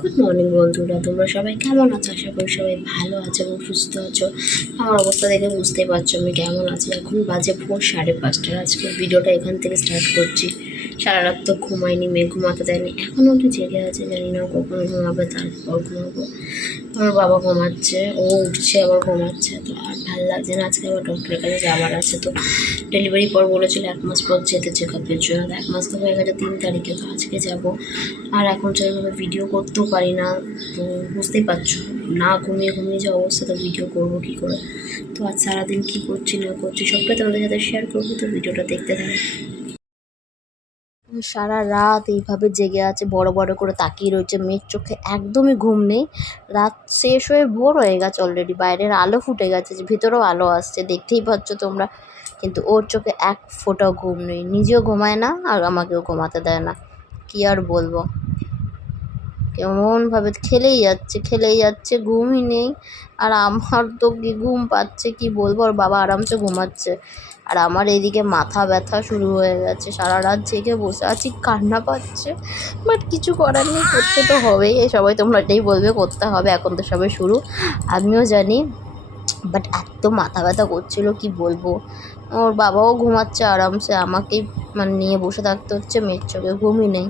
Good morning বন্ধুরা, তোমরা সবাই কেমন আছো? আশা করি সবাই ভালো আছো এবং সুস্থ আছো। আমার অবস্থা দেখে বুঝতেই পারছো আমি কেমন আছি। এখন বাজে ভোর 5:30। আজকে ভিডিওটা এখান থেকে স্টার্ট করছি। সারা রাত তো ঘুমাইনি, মেয়ে ঘুমাতে দেয়নি, এখনও একটু জেগে আছে, জানি না কখন ঘুমাবে, তারপর ঘুমাবো। আমার বাবা ঘুমাচ্ছে, ও উঠছে আবার ঘুমাচ্ছে। তো আর ভালো লাগছে না, আজকে আবার ডক্টরের কাছে যাওয়ার আছে। তো ডেলিভারি পর বলেছিল 1 মাস পর যেতে চেক আপের জন্য। 1 মাস তো হয়ে গেছে 3 তারিখে, তো আজকে যাব। আর এখন সেভাবে ভিডিও করতেও পারি না, তো বুঝতেই পারছো না ঘুমিয়ে ঘুমিয়ে যে অবস্থা, তো ভিডিও করবো কী করে। তো আজ সারাদিন কী করছি না করছি সবটাই তোমাদের সাথে শেয়ার করবো, তো ভিডিওটা দেখতে থাকো। সারা রাত এইভাবে জেগে আছে, বড় বড় করে তাকিয়ে রয়েছে, মেয়ের চোখে একদমই ঘুম নেই। রাত শেষ হয়ে ভোর হয়ে গেছে অলরেডি, বাইরের আলো ফুটে গেছে, ভিতরেও আলো আসছে, দেখতেই পাচ্ছ তোমরা। কিন্তু ওর চোখে এক ফোঁটাও ঘুম নেই, নিজেও ঘুমায় না আর আমাকেও ঘুমাতে দেয় না। কী আর বলবো, কেমনভাবে খেলেই যাচ্ছে, ঘুমই নেই। আর আমার তো কি ঘুম পাচ্ছে কি বলবো, ওর বাবা আরামসে ঘুমাচ্ছে, আর আমার এদিকে মাথা ব্যথা শুরু হয়ে গেছে। সারা রাত জেগে বসে আছি, কান্না পাচ্ছে, বাট কিছু করার নেই, করতে তো হবেই। সবাই তোমরা এটাই বলবে, করতে হবে, এখন তো সবে শুরু, আমিও জানি। বাট এত মাথা ব্যথা করছিল কি বলবো। ওর বাবাও ঘুমাচ্ছে আরামসে, আমাকেই মানে নিয়ে বসে থাকতে হচ্ছে, মেয়ের চোখে ঘুমই নেই।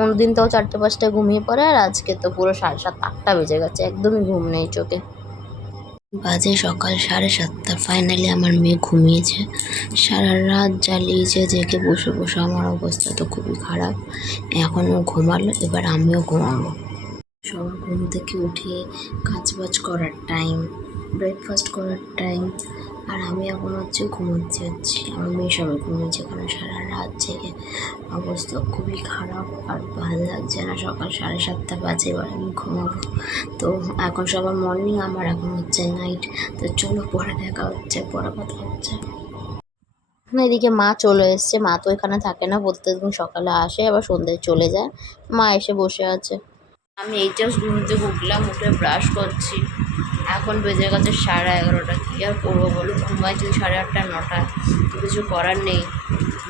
অন্যদিন তাও 4টে 5টায় ঘুমিয়ে পড়ে, আর আজকে তো পুরো 7:30 8টা বেজে গেছে, একদমই ঘুম নেই চোখে। বাজে সকাল 7:30। ফাইনালি আমার মেয়ে ঘুমিয়েছে। সারা রাত জ্বালিয়েছে, জেগে বসে বসে আমার অবস্থা তো খুবই খারাপ। এখনও ঘুমালো, এবার আমিও ঘুমাবো। সবার ঘুম থেকে উঠে কাজবাজ করার টাইম, ব্রেকফাস্ট করার টাইম, আর আমি এখন ঘুমোচ্ছি। আমার মেয়ে সবাই ঘুমিয়েছে, কারণ সারা রাত জেগে অবস্থা খুবই খারাপ, আর ভালো লাগছে না। সকাল 7:30 বাজে, এবার আমি ঘুমাবো। তো এখন সবার মর্নিং, আমার এখন নাইট। তো চলো পরে দেখা হচ্ছে, পরে কথা হচ্ছে। এদিকে মা চলে এসছে, মা তো এখানে থাকে না, প্রত্যেকদিন সকালে আসে আবার সন্ধ্যায় চলে যায়। মা এসে বসে আছে। আমি এই জাস্ট ঘুম থেকে উঠলাম, উঠে ব্রাশ করছি। এখন বেজে গেছে 11:30। কী আর করবো বলো, ঘুমাইছি 8:30 9টা, তো কিছু করার নেই।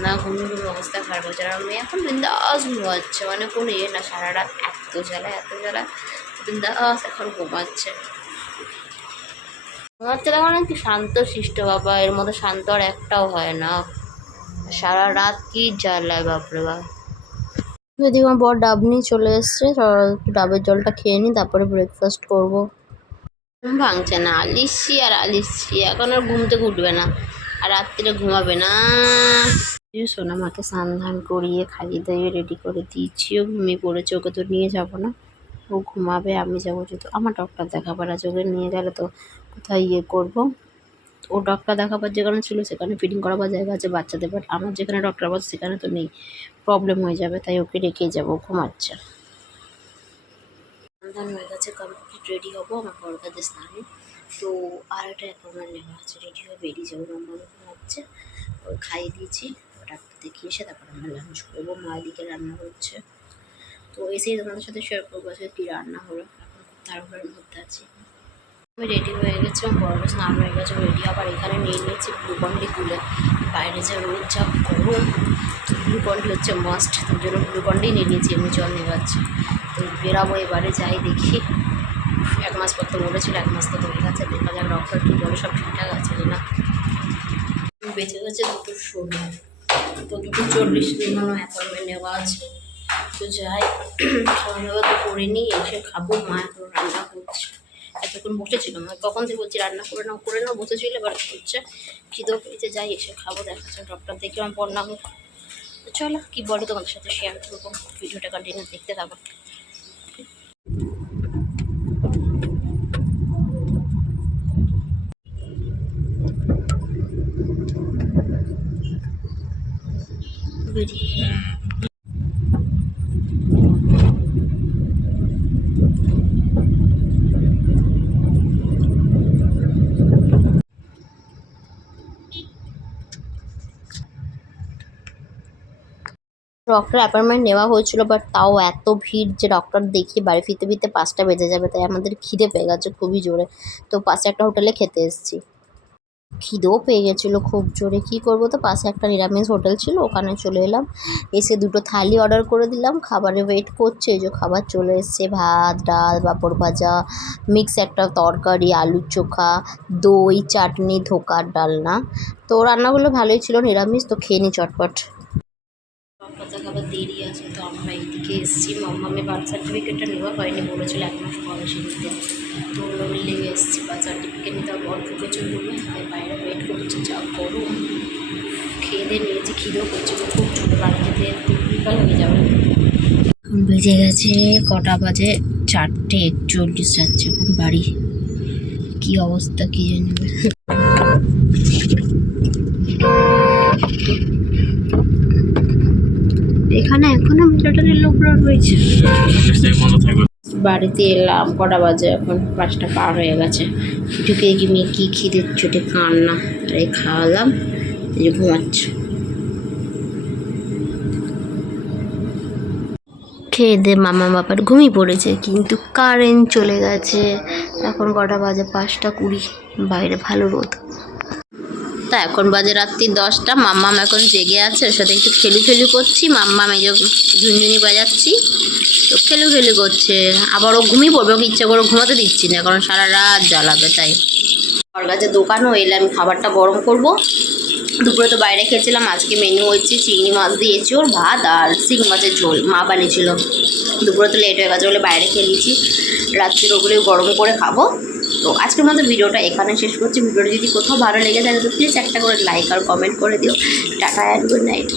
না ঘুমিয়ে ঘুমিয়ে অবস্থা খারাপ হচ্ছে। আর আমি এখন বিন্দাস ঘুমাচ্ছে, মানে কোনো না, সারা রাত এত জ্বালা বিন্দাস এখন ঘুমাচ্ছে। ঘুমাচ্ছে তখন কি শান্ত শিষ্ট বাবা, এর মধ্যে শান্ত আর একটাও হয় না। সারা রাত কি জ্বালায় বাপরে বাপ। যদি আমার বর ডাব নিয়ে চলে এসছে, ডাবের জলটা খেয়ে নিই, তারপরে ব্রেকফাস্ট করবো। ঘুম ভাঙছে না, আলিসি এখন আর ঘুম থেকে উঠবে না, আর রাত্রিরে ঘুমাবে না। সোনা মাকে স্নান ধান করিয়ে খাইয়ে দাইয়ে রেডি করে দিয়েছি, ও ঘুমিয়ে পড়েছে। ওকে তো নিয়ে যাবো না, ও ঘুমাবে, আমি যাবো। যেহেতু আমার ডক্টর দেখাবার আছে, ওকে নিয়ে গেলে তো কোথায় করবো। ও ডক্টর দেখাবার যেখানে ছিল সেখানে ফিটিং করাবার জায়গা আছে বাচ্চাদের, বাট আমার যেখানে ডক্টর আছে সেখানে তো নেই, প্রবলেম হয়ে যাবে, তাই ওকে রেখেই যাবো, ঘুমাচ্ছে। স্নান হয়ে গেছে, কমপ্লিট রেডি হবো, আমার বড় কাজে স্নানে। তো আর একটা অ্যাপয়েন্টমেন্ট নেওয়া আছে, রেডি হয়ে বেরিয়ে যাবো। আমার ঘুমাচ্ছে, ওই খাইয়ে দিয়েছি, ডাক্তার দেখিয়ে এসে তারপর আমরা লাঞ্চ করবো। মা এদিকে রান্না করছে, তো এসেই তোমাদের সাথে শেয়ার করবো আজকে কী রান্না হলো। এখন খুব তাড়াহুড়োর মধ্যে আছি। আমি রেডি হয়ে গেছি, আমার বড় স্নান হয়ে গেছে, রেডি আবার এখানে নিয়ে নিয়েছি গ্লুকন্ডি তুলে। বাইরে যে রোদ যা গরম, গ্লুকন্ডি হচ্ছে মাস্ট, তার জন্য গ্লুকন্ডি নিয়ে নিয়েছি, এমনি জল নিয়ে যাচ্ছি। তো বেরাবো, এবারে যাই দেখি। 1 মাস পর তো বলেছিল, 1 মাস তো হয়ে গেছে, দেখা যাক ডক্টর কী বলে, সব ঠিকঠাক আছে কিনা। বেঁচে গেছে 2:16, তো 2:40 এখনও অ্যাপয়েন্টমেন্ট নেওয়া আছে। তো যাই, খাওয়া দাওয়া তো করে নিই, এসে খাবো। মা এখন রান্না করছে, এতক্ষণ বসেছিল, মানে কখন থেকে বলছি রান্না করে নাও বসেছিল, এবার হচ্ছে খিদেও পেয়েছে, যাই এসে খাবো। দেখা যাচ্ছে ডক্টর দেখে আমার পড়লাম। তো চলো কী বলো তোমাদের সাথে শেয়ার করবো, ভিডিওটা কন্টিনিউ দেখতে থাকো। ডক্টর অ্যাপয়েন্টমেন্ট নেওয়া হয়েছিল, বাট তাও এত ভিড় যে ডক্টর দেখিয়ে বাড়ি ফিরতে ফিরতে 5টা বেজে যাবে, তাই আমাদের খিদে পেয়ে গেছে খুবই জোরে। তো পাশে একটা হোটেলে খেতে এসেছি। খিদেও পেয়ে গেছিলো খুব জোরে, কী করবো, তো পাশে একটা নিরামিষ হোটেল ছিল, ওখানে চলে এলাম। এসে দুটো থালি অর্ডার করে দিলাম, খাবারে ওয়েট করছে। এই যে খাবার চলে এসছে, ভাত, ডাল, পাঁপড় ভাজা, মিক্স একটা তরকারি, আলুর চোখা, দই, চাটনি, ধোকার ডালনা। তো রান্নাগুলো ভালোই ছিল, নিরামিষ, তো খেয়ে নি চটপট। আবার দেরি আছে, তো আমরা এইদিকে এসেছি। মাম্মামের বার্থ সার্টিফিকেটটা নেওয়া হয়নি, বলেছিল 1 মাস পরে সে নিতে। তো লেগে এসেছি বার্থ সার্টিফিকেট নিতে। বর ঢুকেছে রুমে, তাই বাইরে ওয়েট করছি। যা গরম, খেয়ে দিয়ে নিয়েছি, খিদেও করছিল খুব, ছোটো বাড়ি যেতে বিকাল হয়ে যাবে। এখন বেজে গেছে কটা বাজে, 4:41 যাচ্ছে এখন বাড়ি। কী অবস্থা কী জানবে। এখানে এখনো মিলিটারির লোকরা রয়েছে। বাড়িতে এলাম, কটা বাজে এখন, 5টা পার হয়ে গেছে। ঢুকে গিয়ে কী খিদের চোটে কান্না, আরে খাওয়ালাম, এই যে ঘুমাচ্ছে। খেয়ে দে মামা বাবার ঘুমিয়ে পড়েছে, কিন্তু কারেন্ট চলে গেছে। এখন কটা বাজে, 5:20, বাইরে ভালো রোদ। তা এখন বাজে রাত্রি 10টা। মাম্মাম এখন জেগে আছে, ওর সাথে একটু খেলু করছি। মাম্মাম এই যে ঝুনঝুনি বাজাচ্ছি, তো খেলু করছে। আবার ও ঘুমিয়ে পড়বে, ওকে ইচ্ছা করে ঘুমাতে দিচ্ছি না, কারণ সারা রাত জ্বালাবে। তাই ওর কাছে দোকানও এলে আমি খাবারটা গরম করব। দুপুরে তো বাইরে খেয়েছিলাম, আজকে মেনু হয়েছে চিংড়ি মাছ দিয়েছি ওর, ভাত আর শিং মাছের ঝোল মা বানিয়েছিল। দুপুরে তো লেট হয়ে গেছে বলে বাইরে খেয়ে নিয়েছি, রাত্রির ওগুলো গরম করে খাবো। তো আজকের মতো ভিডিওটা এখানে শেষ করছি। ভিডিওটা যদি কোথাও ভালো লেগে থাকে তো প্লিজ একটা করে লাইক আর কমেন্ট করে দিও। Tata and good night.